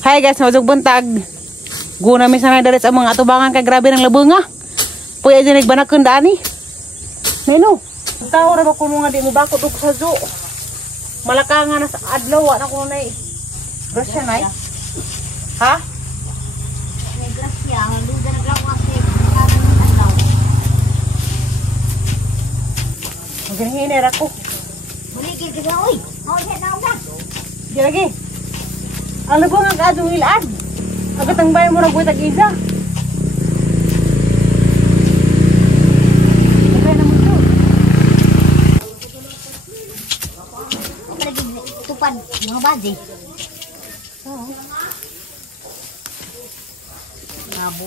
Hi guys, masuk buntag. Guna misalnya dari sa mga atubangan kay grabe ng labunga. Puya dyan nagbanakan daan ni. Nino, tao na ba kuno nga di mo bakot og sa zoo. Malakangan na sa adlaw na kuno na grasya na ha? May grasya, lugar na gawa kay adlaw. Maghinihiner ako. Bulikid ka oy. Oh, na uga. Di lagi. Ang labunga ka adong ilad. Agad ang bayan mo na buhay tag-isa. Lagi tupad mga bazi.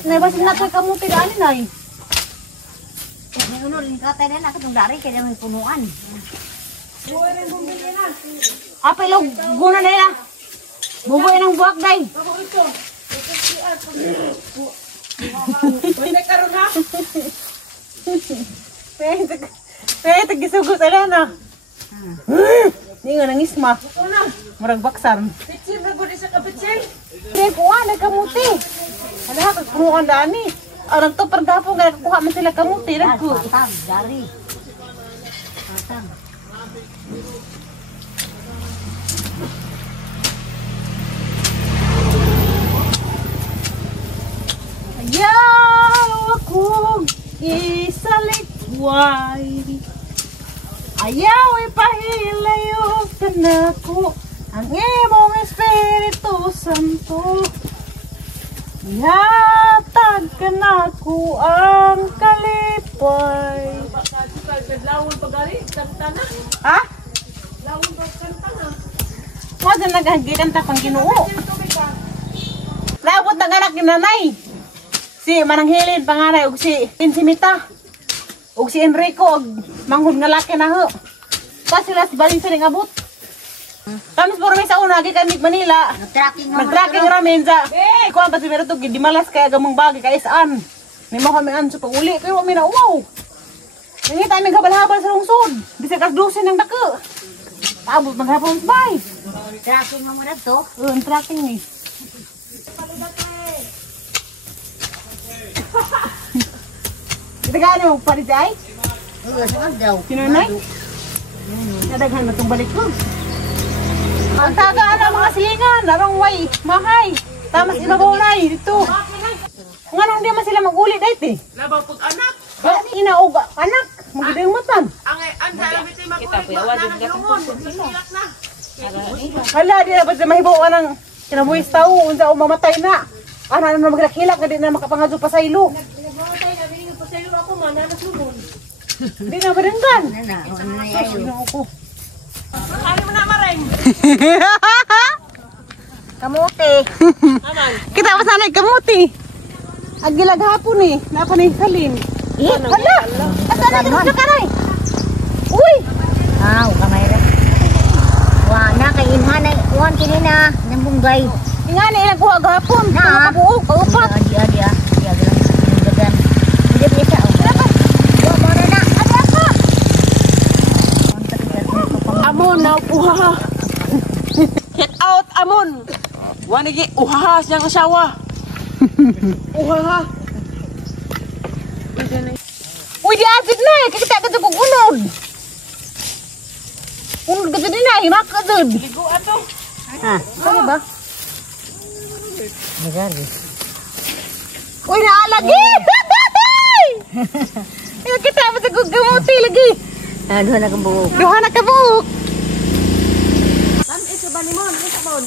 Naibasin natin kamuti daan ni Nay. May uno rin katay na nakatong dari kaya may punuan. Apa ilog guna na nila? Bubuin ng buwak day. Pwede karon ha? Pwede tagisugot ala na. Hindi nga nangisma. Murag baksan. Pitsil na po sa kapitsil. Hindi kuha na kamuti. Ano ha, kagpunuan dani. Arang to pergapo nga nakakuha man sila kamuti. Patang, dari. Patang. Ayaw akong isalitway. Ayaw ipahilayo ka na ko ang imong Espiritu Santo. Ihatag ka na ko ang kalipay. Lawon pagali, kanta na. Ha? Lawon kanta na. Mo dyan naghagitan ta pang Ginoo. Labot ng anak ni nanay. Si Mananghilin panganay ug si Insimita. Ug si Enrico ug manghud nga laki na ho. Pa sila sa balin sining abot. Tapos puro may sa una agi kami Manila. Nag-tracking ramen sa. Kuan pa si Meruto di malas kaya gamong bagi kay saan. May mo kami anso pag uli kay wa mi na uwaw. Nangit ay habal-habal sa lungsod. Bisag kas 12 ng dako. Abot maghapon bay. Tracking mo na to. Tracking ni. Kita gano parijay? Oo, saan daw? Sinunay? Nadaghan na itong balik ko. Ang tagaan ang mga silingan, narong way, mahay. Tamas inabulay dito. Nga nung di man sila mag-ulit dahit eh. Labaw pag anak. Inaog anak, magiging matan. Ang salamit ay magulit na nagluon. Masilak na. Hala, di na ba siya mahibawa ng kinabuhis tao, unsa o mamatay na. Ano na maglakilak na di na makapangadyo pa sa ilo. Mamatay na, binigyan pa sa iyo ako man, nanasulon. Di na baranggan. Ano na yayo? Ano mo na maring? Kamuti. Kita pa sanay kamuti. Agilag hapon eh, napa na yung salin. Hala! Asa na yung sakaray? Uy! Kamay rin. Na kay inhan ay uwan kini na ng bunggay. Nga na ilang kuha gahapon. Na. Kabuok, kaupat. Dia gagan. Dia biasa. Wa mo na. Ada apa? Amon na uhaha. Get out, Amon. Wanigi uhaha siyang asawa. Uhaha. Uy, di asid na eh. Kakita ka ito kukunod. Unod ka din na, himak ka dun. Ligo ato. Ano ba? Magari. Uy, naalagi! Kakita mo sa kukamuti lagi. Ano na kabuok. Duha na kabuok. Tamis ba ni mo? Ano sa bon?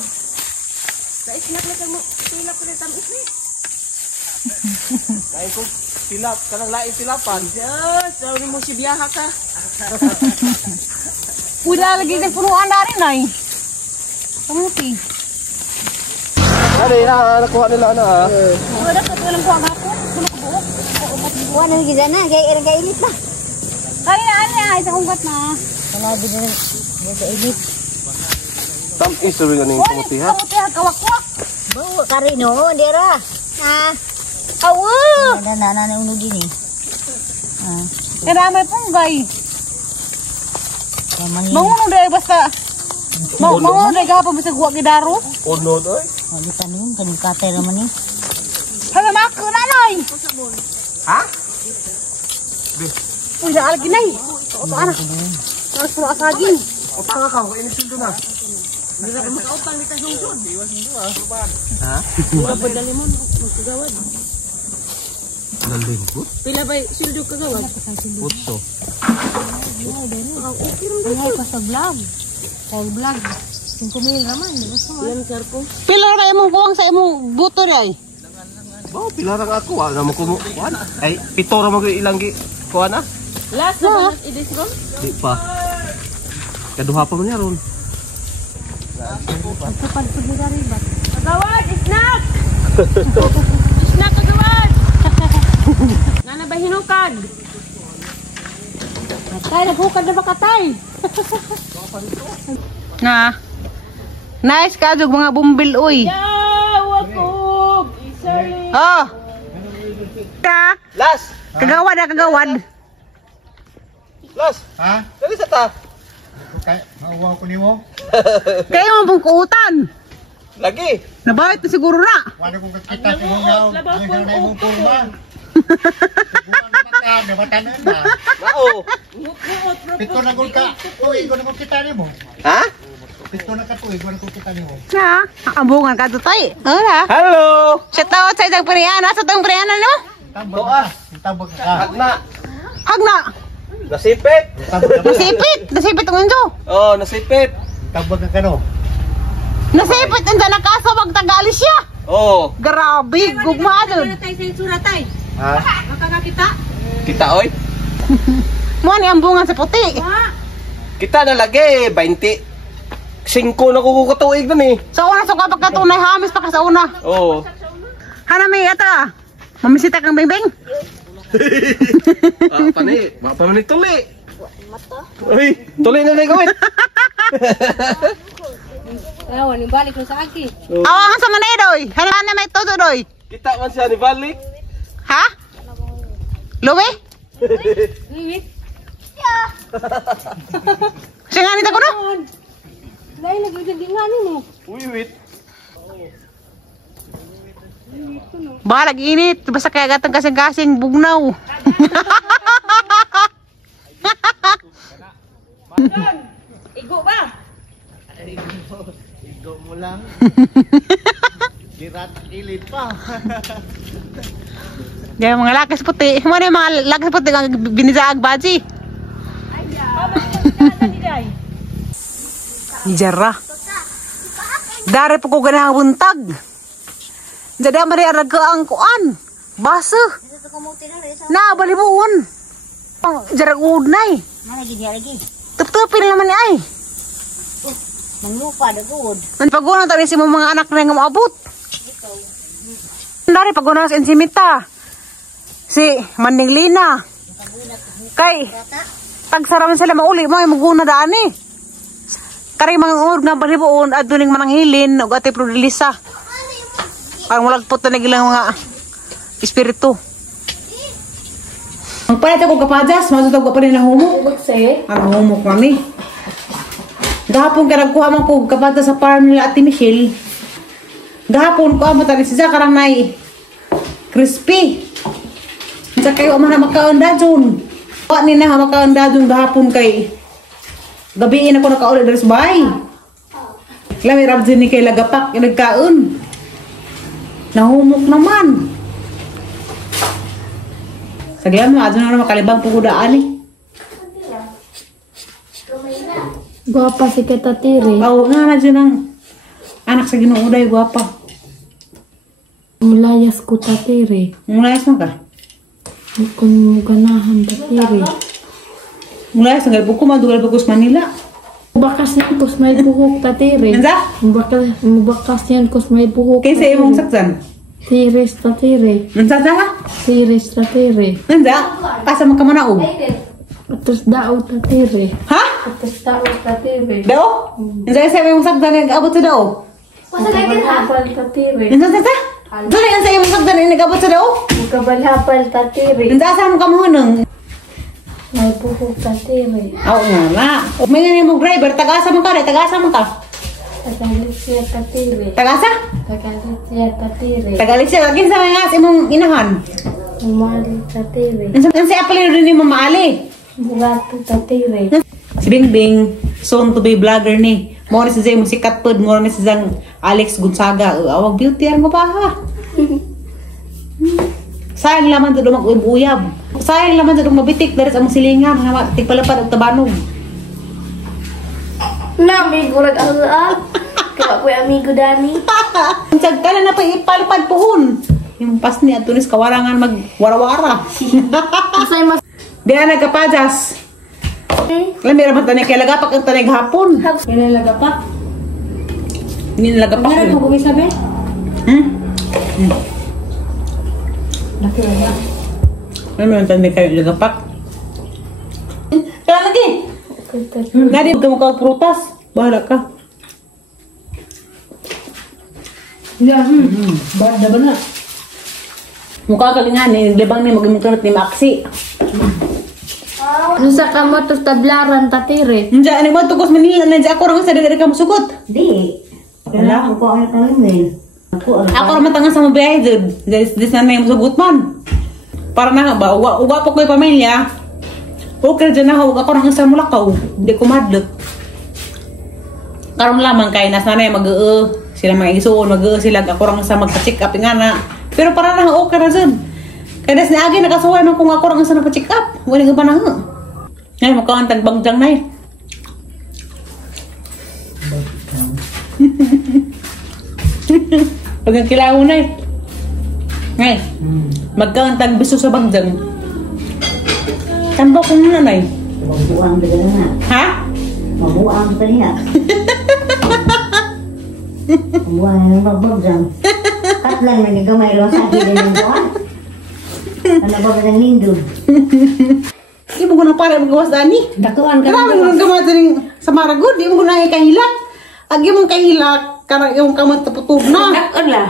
Dais na mo. Silap ko na tamis ni. Kaya ko silap, kanang lain silapan. Yes, daw ni mo si biyaha ka. Uy, lalagi ka punuan na rin ay. Kamuti. Ano na nakuha nila na ha? Wala ka walang kuha gapon. Puno kabuok. Wa na gid na kay irang kailit ba. Kaya ay isang ugat na. Wala din na kailit. Tamis sabi ganing kamuti ha? Kamuti ha, kawakwak. Bawa karino dira. Awa! Na uno din eh. Kaya may punggay. Mamangin. Manguno dahil basta Mau na ka pa bisag wa gidaro. Unod oy. Wali pa niyo, kanong cutter naman eh. Hala mako na noy. Ha? Uy, naalgi nay. O ana. Ang puro asagin. Utang ka, kainin sildo na. Ha? Daling ko? Pila ba sildo kagawad? Puto. Ay, pa sa vlog. Sa vlog. 5,000 naman. Yan sarpo. Pila na imong kuwang sa imong buto ri ay. Wow, pila ra ako. Wala mo kumo. Kuan. Ay, pito ra mo ilang gi. Kuan na? Last na ba idis ron? Di pa. Kaduha pa man ron. Pagpapalpod ni Garibat. Kagawad, snack! Snack kagawad! Nana ba hinukad? Katay, naghukad na ba katay? Na. Nice ka jug mga bumbil uy. Wakog! Isali! Oh. Ka. Las! Kagawad na kagawad. Las! Ha? Dali sa ta. Kaya, mauwaw ko ni mo. Kayo mo pong kuutan. Lagi. Nabait na siguro na. Wala kong kakita sa mong yaw. labaw Ang ko na yung imong purma. Siguro na mata, nabatanan na. Nao. Pito na gul ka, tuig ko na kong kita ni mo. Ha? Pito na ka tuig ko na kong kita ni mo. Na. Ambungan ka tutay. Hala. Hello. Shout out sa itang priana. Sa itang priana no? Tambag ka. Tambag ka. Agna. Hagna. Nasipit. Tambag ka. Nasipit. Nasipit ang inyo. Oh, nasipit. Tambag ka no. Nasipit ang dyan nakasabag Tagalis siya. Oh. Grabe. Gugma dun. Tay sensura tay. Ha? Makakakita? Kita oy. Mo ni ambungan sa puti. Kita na lagi 20. 5 na kukutuig nun eh. Sa una sa kapag katunay hamis pa ka sa una. Oh. Hanami ata. Mamisita kang bing-bing. Ah, pani. Baka pa man tuli. Uy, tuli na rin gawin. Awan, balik ko sa aki. Awangan sa manay doy. Hanami may todo doy. Kita man siya ni Balik. Ha? Luwi? Wait. Siya nga nita ko no? Dahil naglagay nga ni mo. Uy, wait. Balag init. Basta kaya gatang kasing-kasing bugnaw. Igo ba? Igo mo lang. Girat ilit pa. Gaya mga lakas puti. Mo na yung mga lakas puti ang binisaag baji. Ijara. Dari po ko ganang buntag. Jadi amari arag ka ang kuan. Basa. Na balibuon. Jarag udnay. Mana lagi dia lagi? Tup-tupin naman ni ay. Manglupa dah good. Man paguna tadi si mga anak na nga maabot. Dari paguna sa Ensimita. Si Manding Lina. Kay tagsaraman sila mauli mo ay maguna daan eh. Kari mga urog na balibuon at duning mananghilin ug ati Prodilisa. Ang mulagpot na nagilang mga espiritu. Ang palit ako kapadas, matutog pa rin ang humok. Ang humok mami. Gahapon ka nagkuha man ko kapadas sa farm nila Ate Michelle. Gahapon ko amo tali siya karang nay crispy. Sa kayo man na makaon dajon. Wa ni na makaon dajon gahapon kay gabiin ako nakauli dari sa bahay. Lami rabdin ni kay lagapak nagkaon. Nahumok naman. Sagyan mo, adun na makalibang pugudaan eh. Guwapa si Katatiri. Oo nga na dyan ang anak sa ginuuday, guwapa. Mulayas ko Tatiri. Mulayas mo ka? Kung ganahan Tatiri. Mulayas, ang galibog ko, madugal po sa Manila. Bakas yan kos may buhok Tatiri. Anza? Bakas yan kos may buhok. Kaya sa imong saksan? Tiris Tatiri. Anza ka? Tiris Tatiri. Anza? Pasa mo ka manaog? Atos dao Tatiri. Ha? Atos dao Tatiri. Dao? Anza sa imong saksan nag-abot sa dao? Kabalhapal Tatiri. Anza? Dali ang sa imong saksan nag-abot sa dao? Kabalhapal Tatiri. Anza sa mo ka mahunong? May buhok tatiri. Oo nga na. May nga mo driver, tagasa mo ka, tagasa mo ka. Tagalit siya tatiri. Tagasa? Tagalit siya tatiri. Tagalit siya, lagin sa nga sa imong inahan. Umali tatiri. Ang siya pala rin ni Mama Ali. Bugato tatiri. Si Bingbing, soon to be vlogger ni. Mo ni si Zay, sikat pod, mo ni si Zang Alex Gonzaga. Awag beauty ang mo pa ha. Sayang laman to mag-uyab. Sayang laman to mabitik dari sa mong silingan. Tigpalapad og tabanog. Amigo nag-alala. Kaya ko amigo Dani. Sag ka na pa ipalapad pohon. Yung pas ni Antunis kawarangan magwarawara. Masay mas... Diyan nagkapajas. Alam mo naman tanay kaya lagapak ang tanay hapon. Yan ang lagapak. Hindi nalagapak Ano yun. ito kung isabi? Laki na. Alam mo naman tanay kayo lagapak. Kaya lagi. Gadi ka mo ka prutas. Bahala ka. Barda ba na? Mukha kalingan ni libang ni magimungkanot ni Maxi. Ano sa kamotos tablaran tatiri? Hindi, ano mo, tukos manila na dyan ako rin sa dagari ka masugot. Di. Kailangan ko ang kalimin. Ako rin matanga sa mabiyahe dyan. Dis na may masugot man. Para na nga ba, uga po ko yung pamilya. Okay dyan na ako rin sa mulakaw. Hindi ko madlot. Karong lamang kay nas nanay sila mga isuon, sila ako rin sa magpa-check up nga na. Pero para na okay na dyan. Kaya das ni Agi nakasuway man kung ako rin sa nagpa-check up. Wala nga ba na nga. Ngayon, magkakantag bangjang na eh. Pag ang kilaw na eh. Ngayon, magkakantag biso sa bangjang. Tambo kong nanay. Mabuang ba na? Ha? Mabuang ba niya? Mabuang yung magbagdang. Katlan may gagamay lang sa akin din yung buwan. Ano ba ba ng lindod? Di mo ko na para magawas dani. Dakuan ka Karami mo nang gamata rin sa maragod. Di mo ko na kahilak. Agi mong kahilak. Karang yung kamot taputog na. Dakon la.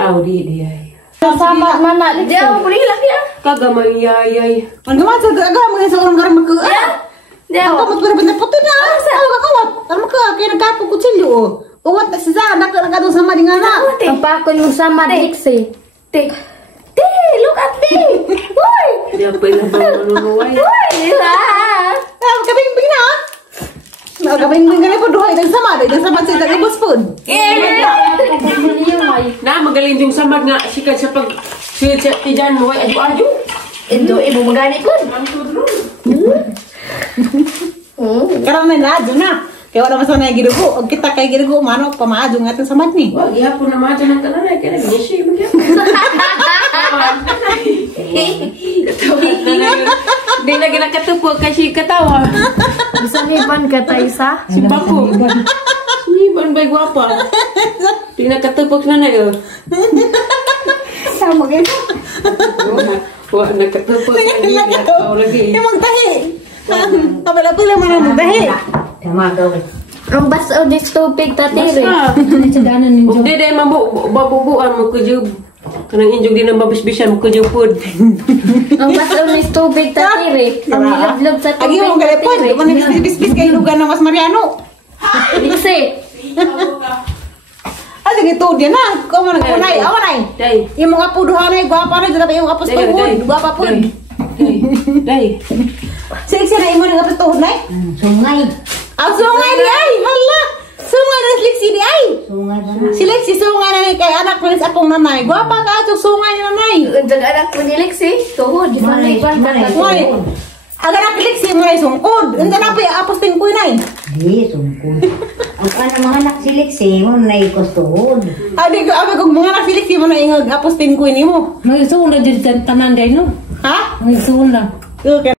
Aw, di ay. Sama mana Di ako pulilak ya. Kagamay yayay. Ang gamata sa aga mga sa orang karang magka. Di Ang ako. kamot pero benda puto na. Ang kakawat. Ang maka kaya nagkapag kutsilyo. Uwat na si Zah. Nakadong sama din nga na. Ang pakon yung sama Dixie. Te. Te, look at me. Boy. Di ako yung manunuway. Boy, Kabing-bing na. Kabing-bing na po duhay. Dang sama. Dang sama sa itang ibos po. Na magaling yung samad nga sikat sa pag sikat tijan mo ay aju-aju. Ito ibo magani ko. Karang may naadyo na. Kaya wala masana yung gidugo. Huwag kita kay gidugo. Mano, pamaadyo nga itong samad ni. Wag ihapon na mga ng tanan ay kaya nag-issue mo kaya. Di na ginakatupo kasi katawa. Bisa niban ka tayo sa? Simpa ko. Siniban ba'y guwapa? Di na katupok na na yun. Sama kayo. Wah, nakatupok lagi. Nataw lagi. Yung magtahi. Kapala-pala mo na magtahi. Tama daw. Ang baso di stupid tatiri. Basta. Hindi dahil mabubuan mo kujub. Kanang injog din ang mabisbisan mo kujub food. Ang baso ni stupid tatiri. Ang hilab-lab sa Agi mo tubig galipon. tatiri. Di mo nabis-bis kayo lugar ng Mas Mariano. Dixie. Ah, sige to. Diyan na. Kau mo nag-unay. Awanay. Day. Yung mga puduhanay. Gwapa na. Dito yung apos Day. tuhod. Gwapa po. Day. Siksi na imo ng apos tuhod na. Sungay. Ang sungay di ay. Hala. Sungay na siksi di ay. Sungay ba na? Si Lexi sungay na ni kay anak ko sa akong nanay. Gwapa ka atong sungay ni nanay. Unjag anak mo ni Lexi. Tuhod. Manay, manay. Hoy. Aga na Lexi mo na sungkod. Unta na pa apos tingkoy na. Di, sungkod. Ang ano mga anak si Lexi, mo na ikostuhod. Abi ko mga na si Lexi mo na ingag apos tingkoy nimo. Nagsuon na dyan tanan day no? Ha? Nagsuon na. Okay.